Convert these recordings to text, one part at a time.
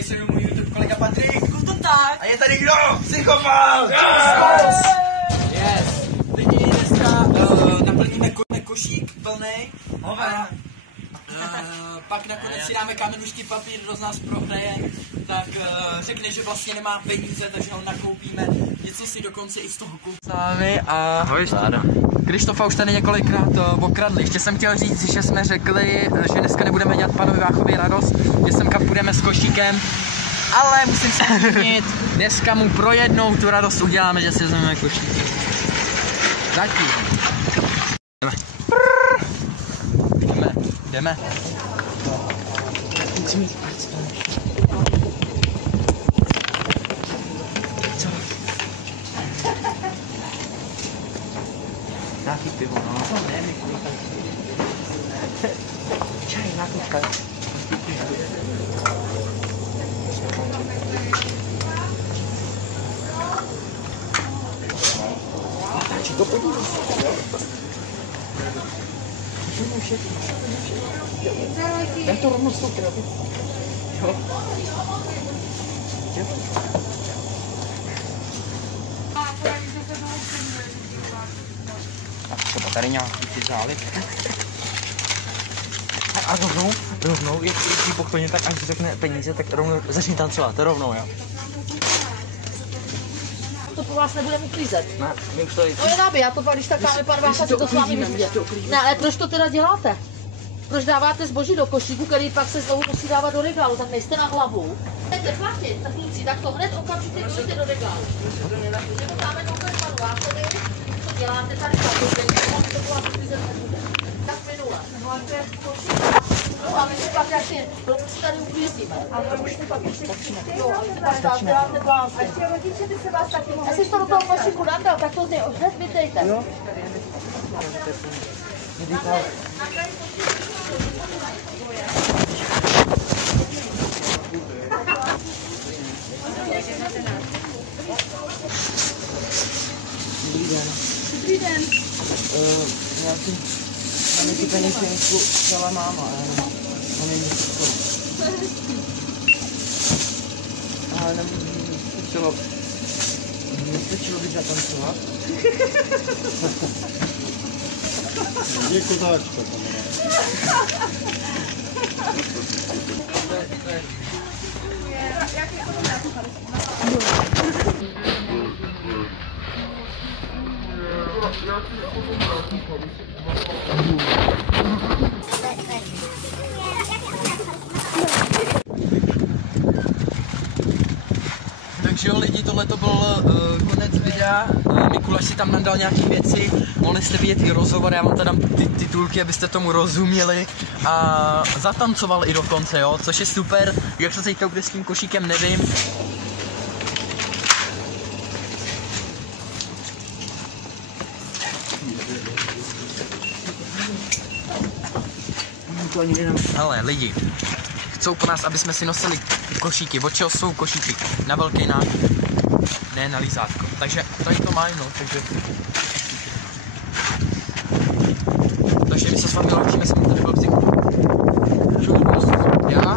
tady se můj YouTube kolega Patrik. To tak. A je tady kdo? Psychopat! Yes! Lidi, dneska naplníme košík plnej. Pak nakonec si dáme kamenušky papír, kdo z nás prohraje, tak řekne, že vlastně nemá peníze, takže ho nakoupíme. Něco si dokonce i z toho koupíme. A Krištofa už tady několikrát okradli. Ještě jsem chtěl říct, že jsme řekli, že dneska nebudeme dělat panovi Váchovi radost, že semka půjdeme s košíkem. Ale musím se zmínit, dneska mu pro jednou tu radost uděláme, že si vezmeme košík. Zatím. Jdeme. Nějaký pivo, no. To ne, čaj, nákupka. Či to podívej. Daj to rovnou s tou krabicí. Jo. Třeba tady nějaký ty zálik. A rovnou, jak ti pochopně, tak až řekne peníze, tak rovnou začni tancovat, rovnou, jo. To po vás nebudeme uklízet. Ne, my už tady... No je nábě, já to pak, když tak dáme pár vás, to s vámi vyjde. Ne, ale proč to teda děláte? Proč dáváte zboží do košíku, který pak se znovu musí dávat do regálu, tak nejste na hlavu. Chcete platit, tak kluci, tak to hned okamžitě můžete do regálu. Že to dáme do panu Váchovi, co děláte tady za to byla uklízet nebude. Tak minule. No a my si pak jak si tady uklízíme. A to už si pak ještě jo, a vy se pak děláte blázny. A ještě rodiče by se vás taky mohli... Já si to do toho košíku nadal, tak to z něj hned vytejte. Jo. Dobrý den. Já si na nějaký peněženku vzala máma, ale on jim ale nestačilo by zatancovat. Je kozáčka Takže jo lidi, tohle to byl konec videa. Mikuláš si tam nadal nějaké věci, mohli jste vidět i rozhovor, já vám tady dám ty titulky, abyste tomu rozuměli. A zatancoval i dokonce, jo, což je super. Jak se teďka bude s tím košíkem, nevím. Hele lidi, chcou po nás, aby jsme si nosili košíky. Od čeho jsou košíky? Na velký nákup, ne na lízátko. Takže tady to mají, no, takže my se s vámi loučíme, jsem tady byl Psychopat. Já,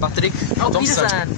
Patrik, Tom jsem.